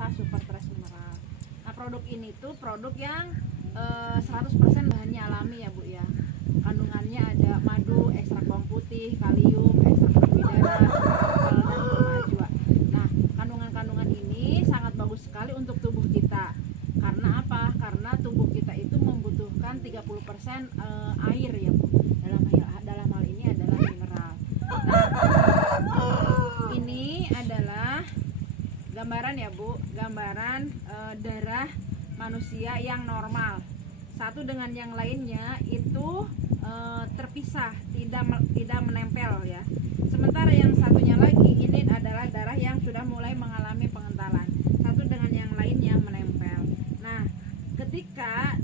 rasa Super Trash Mineral. Nah, produk ini tuh produk yang 100% bahannya alami ya Bu ya. Kandungannya ada madu, ekstrak bawang putih, kalium, ekstrak bidara, dan ajwa. Nah, kandungan-kandungan ini sangat bagus sekali untuk tubuh kita. Karena apa? Karena tubuh kita itu membutuhkan 30% air ya Bu. Dalam hal ini adalah mineral. Nah, ini adalah gambaran ya Bu, gambaran darah manusia yang normal. Satu dengan yang lainnya itu terpisah, tidak menempel ya. Sementara yang satunya lagi ini adalah darah yang sudah mulai mengalami pengentalan. Satu dengan yang lainnya menempel. Nah, ketika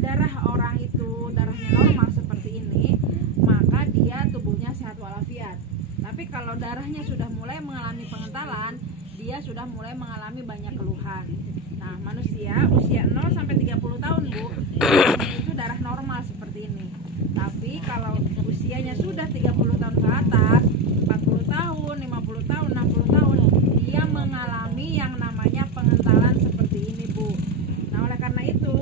darah orang itu darahnya normal seperti ini, maka dia tubuhnya sehat walafiat. Tapi kalau darahnya sudah mulai mengalami pengentalan, dia sudah mulai mengalami banyak keluhan. Nah, manusia usia 0 sampai 30 tahun Bu, itu darah normal seperti ini. Tapi kalau usianya sudah 30 tahun ke atas, 40 tahun, 50 tahun, 60 tahun, dia mengalami yang namanya pengentalan seperti ini Bu. Nah, oleh karena itu,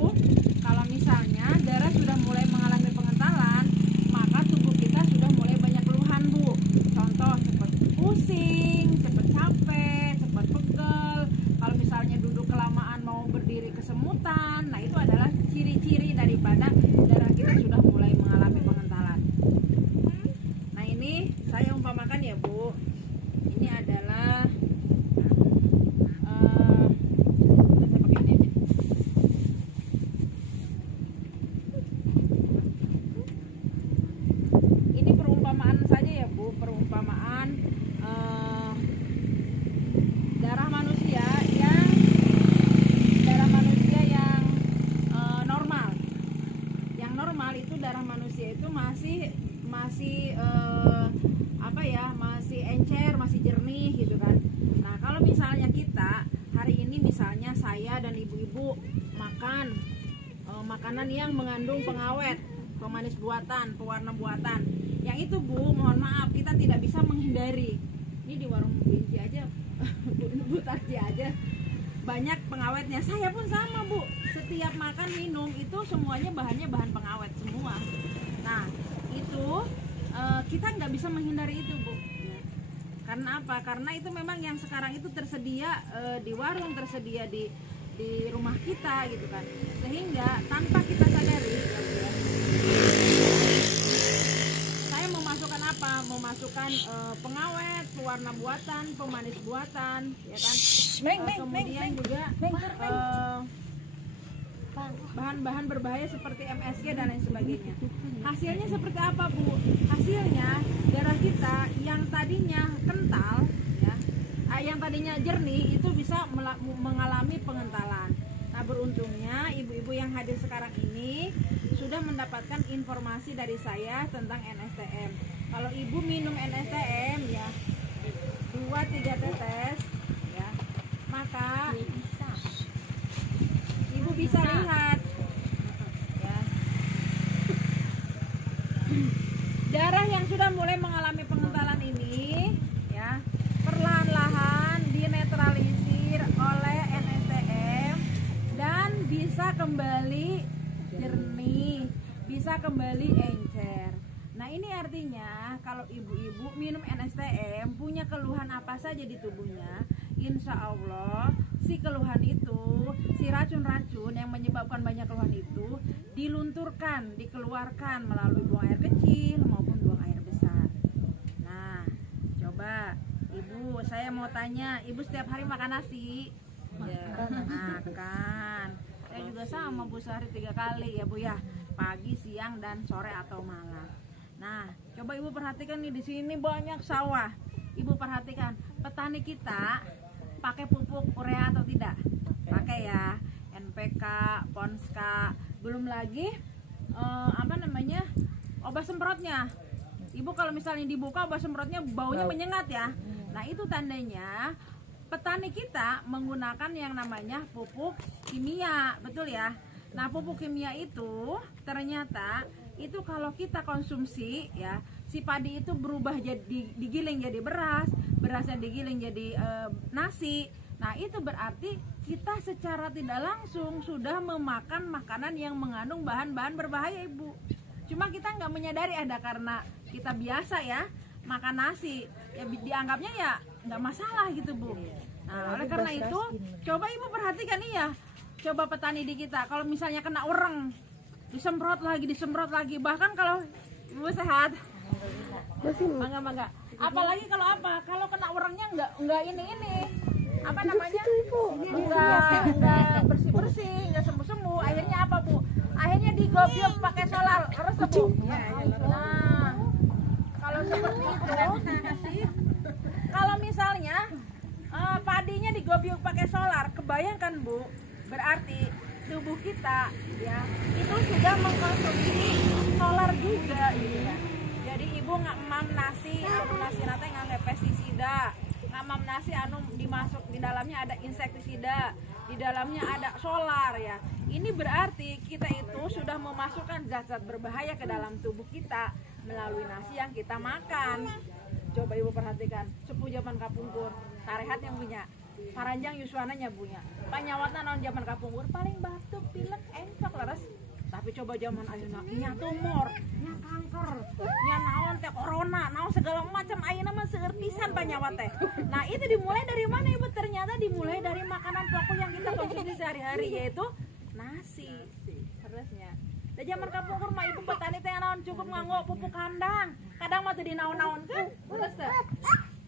kalau misalnya darah sudah mulai mengalami pengentalan, maka tubuh kita sudah mulai banyak keluhan Bu. Contoh seperti pusing, cepat capek, cepat pegel. Kalau misalnya duduk kelamaan mau berdiri kesemutan, nah itu adalah ciri-ciri daripada darah kita sudah mulai mengalami pengentalan. Nah, ini saya umpamakan ya Bu, ini adalah saya pakai ini aja. Ini perumpamaan saja ya Bu, perumpamaan darah manusia yang normal. Yang normal itu darah manusia itu masih masih encer, masih jernih gitu kan. Nah, kalau misalnya kita hari ini misalnya saya dan ibu-ibu makan makanan yang mengandung pengawet, pemanis buatan, pewarna buatan, yang itu Bu, mohon maaf kita tidak bisa menghindari. Ini di warung Binci aja Bu Tarji aja banyak pengawetnya. Saya pun sama Bu, setiap makan minum itu semuanya bahannya bahan pengawet semua. Nah, itu kita nggak bisa menghindari itu Bu ya. Karena apa? Karena itu memang yang sekarang itu tersedia di warung, tersedia di rumah kita gitu kan. Sehingga tanpa kita sadari ya, saya memasukkan apa? Memasukkan pengawet, pewarna buatan, pemanis buatan, ya kan? Kemudian juga bahan-bahan berbahaya seperti MSG dan lain sebagainya. Hasilnya seperti apa Bu? Hasilnya darah kita yang tadinya kental, ya, yang tadinya jernih itu bisa mengalami pengentalan. Nah, beruntungnya ibu-ibu yang hadir sekarang ini sudah mendapatkan informasi dari saya tentang NSTM. Kalau ibu minum NSTM ya 2-3 tetes ya, maka ibu bisa lihat ya, darah yang sudah mulai mengalami pengentalan ini ya perlahan-lahan dinetralisir oleh NSTM dan bisa kembali jernih, bisa kembali encer. Nah, ini artinya kalau ibu-ibu minum NSTM punya keluhan apa saja di tubuhnya, insya Allah si keluhan itu, si racun-racun yang menyebabkan banyak keluhan itu dilunturkan, dikeluarkan melalui buang air kecil maupun buang air besar. Nah, coba Ibu, saya mau tanya, Ibu setiap hari makan nasi? Ya, makan. Saya juga sama Bu, sehari 3 kali ya Bu ya, pagi, siang, dan sore atau malam. Nah, coba Ibu perhatikan nih, di sini banyak sawah. Ibu perhatikan, petani kita pakai pupuk urea atau tidak? Pakai ya, NPK, Ponska, belum lagi obat semprotnya. Ibu kalau misalnya dibuka obat semprotnya baunya menyengat ya. Nah, itu tandanya petani kita menggunakan yang namanya pupuk kimia, betul ya. Nah, pupuk kimia itu ternyata itu kalau kita konsumsi ya, si padi itu berubah jadi digiling jadi beras, berasnya digiling jadi nasi. Nah itu berarti kita secara tidak langsung sudah memakan makanan yang mengandung bahan-bahan berbahaya Ibu. Cuma kita nggak menyadari, ada karena kita biasa ya makan nasi, ya dianggapnya ya nggak masalah gitu Bu. Nah oleh karena itu coba Ibu perhatikan nih ya, coba petani di kita kalau misalnya kena ureng, disemprot lagi, bahkan kalau Ibu sehat, bangga. Apalagi kalau kena urengnya nggak ini apa namanya, nggak bersih, nggak sembuh. Akhirnya apa Bu? Akhirnya digobyok pakai solar, resep Bu. Nah kalau seperti itu, kalau misalnya padinya digobyok pakai solar, kebayangkan Bu, berarti tubuh kita ya itu sudah mengkonsumsi solar juga gitu ya. Jadi Ibu ngamam nasi, nasi nate nggak pestisida, ngamam nasi dimasuk di dalamnya ada insektisida, di dalamnya ada solar ya. Ini berarti kita itu sudah memasukkan zat-zat berbahaya ke dalam tubuh kita melalui nasi yang kita makan. Coba Ibu perhatikan, sepuh zaman kapungkur, tarehat yang punya, paranjang Yuswananya punya, panyawatna non zaman kapungkur paling batuk, pilek, encok leres. Tapi coba zaman ayeuna nya tumor, nya kanker, nya naon teh corona, naon segala macam ayeuna mah seueur pisan panyawat teh. Nah, itu dimulai dari mana Ibu? Ternyata dimulai dari makanan pokok yang kita konsumsi sehari-hari, yaitu nasi. Terusnya. Da zaman kapungkur mah Ibu petani teh naon cukup nganggo pupuk kandang. Kadang mah teu dinaon-naonkeun, terus teh.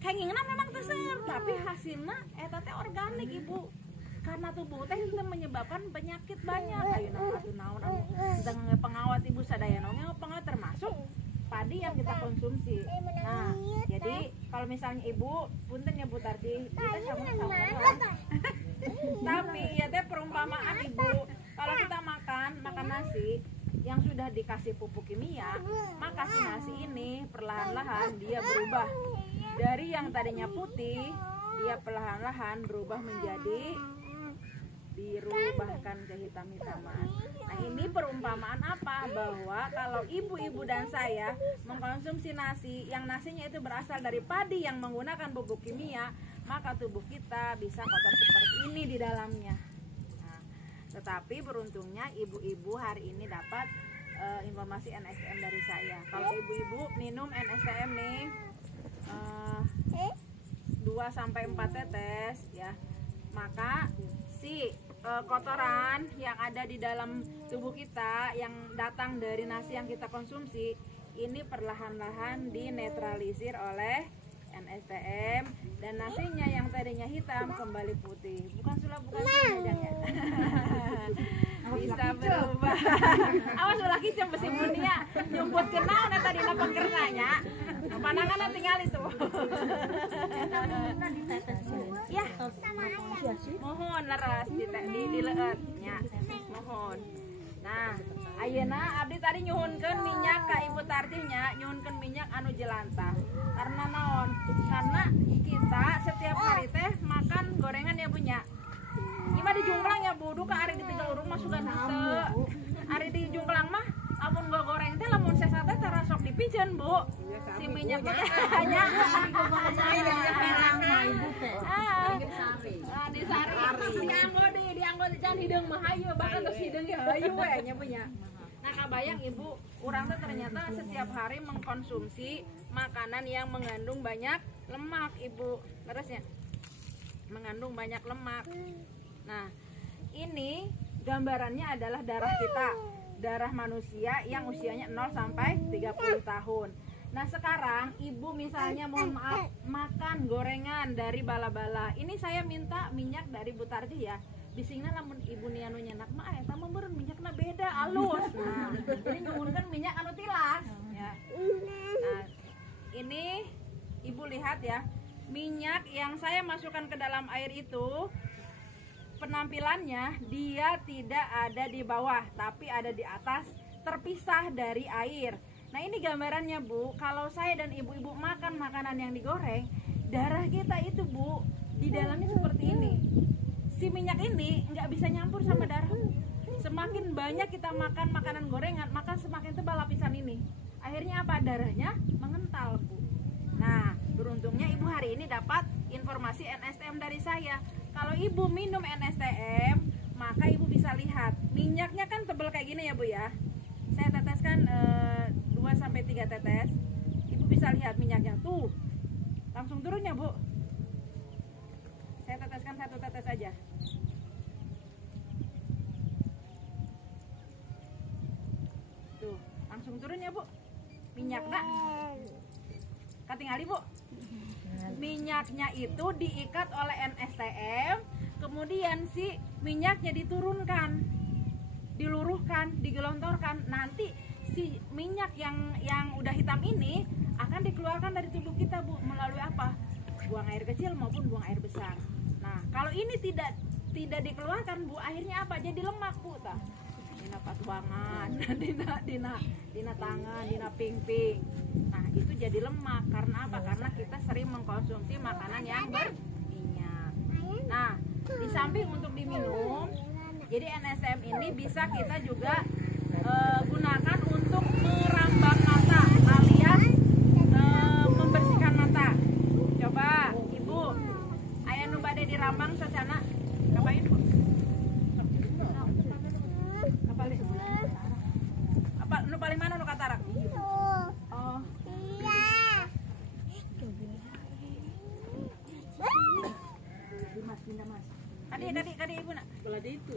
Kengingna memang teu seueur, tapi hasilna eta teh organik Ibu. Karena tubuh teh itu menyebabkan penyakit banyak. Ayeuna atuh naon anu pengawat Ibu sadaya naon pengawat termasuk padi yang kita konsumsi. Nah, jadi kalau misalnya Ibu punten ya Bu Tardi, kita sama-sama. Tapi ya teh perumpamaan Ibu, kalau kita makan nasi yang sudah dikasih pupuk kimia, maka si nasi ini perlahan-lahan dia berubah dari yang tadinya putih, dia perlahan-lahan berubah menjadi biru bahkan ke hitam-hitaman. Nah ini perumpamaan apa? Bahwa kalau ibu-ibu dan saya mengkonsumsi nasi yang nasinya itu berasal dari padi yang menggunakan pupuk kimia, maka tubuh kita bisa kotor seperti ini di dalamnya. Nah, tetapi beruntungnya ibu-ibu hari ini dapat informasi NSTM dari saya. Kalau ibu-ibu minum NSTM nih 2-4 tetes ya, maka si kotoran yang ada di dalam tubuh kita yang datang dari nasi yang kita konsumsi ini perlahan-lahan dinetralisir oleh NSTM dan nasinya yang tadinya hitam kembali putih. Bukan sulap, bukan ya. Bisa berubah. Awas ulah kicem besi dunia nyumput kenal na tadi na pengkernanya. Panangan tinggal itu. Ya. Mohon leres di leut nya. Mohon. Nah, ayeuna abdi tadi nyuhunkeun minyak ka Ibu Tardi nya, nyuhunkeun minyak anu jelantah. Karena naon? Karena kita setiap hari teh makan gorengan ya punya. Ima di Jungklang ya Bu, duka ari di Tegalurung masukan henteu. Ari di Jungklang mah lamun goreng teh lamun sesa teh tara sok dipijeun Bu. Si minyak teh hanya di sari. Dianggo can hideung mah hayu, bahkan terus hideung ge hayu we nya punya. Nah, kabayang Ibu, urang teh ternyata setiap hari mengkonsumsi makanan yang mengandung banyak lemak Ibu. Terusnya mengandung banyak lemak. Nah, ini gambarannya adalah darah kita, darah manusia yang usianya 0 sampai 30 tahun. Nah, sekarang Ibu misalnya mohon maaf makan gorengan dari bala-bala. Ini saya minta minyak dari Bu Tardi ya. Bisingna lamun Ibu nianu nyenak mah eta mah beureun minyakna beda alus. Nah, jadi nyuhunkeun minyak anu tilas ya. Nah, ini Ibu lihat ya. Minyak yang saya masukkan ke dalam air itu penampilannya dia tidak ada di bawah tapi ada di atas, terpisah dari air. Nah, ini gambarannya Bu, kalau saya dan ibu-ibu makan makanan yang digoreng, darah kita itu Bu di dalamnya seperti ini. Si minyak ini nggak bisa nyampur sama darah. Semakin banyak kita makan makanan gorengan, maka semakin tebal lapisan ini. Akhirnya apa? Darahnya mengental Bu. Nah, beruntungnya Ibu hari ini dapat informasi NSTM dari saya. kalau ibu minum NSTM, maka ibu bisa lihat minyaknya kan tebal kayak gini ya bu ya. Saya teteskan 2-3 tetes. Ibu bisa lihat minyaknya tuh langsung turun ya bu. Saya teteskan 1 tetes aja. Tuh langsung turun ya bu. Minyak nak katingali bu. Minyaknya itu diikat oleh NSTM, kemudian si minyaknya diturunkan, diluruhkan, digelontorkan. Nanti si minyak yang udah hitam ini akan dikeluarkan dari tubuh kita bu, melalui apa? Buang air kecil maupun buang air besar. Nah kalau ini tidak dikeluarkan bu, akhirnya apa? Jadi lemak bu, tah. Dina patuangan, dina tangan, dina ping-ping. Nah itu jadi lemak karena apa? Karena kita sering mengkonsumsi makanan yang berminyak. Nah di samping untuk diminum, jadi NSM ini bisa kita juga gunakan untuk merambang mata alias membersihkan mata. Coba ibu, ayah nu bade dirambang sasana, ngapain bu? Apa nu paling mana nu katarak? Oh. Dimas, pindah mas. Kadi ibu nak. Kalau itu.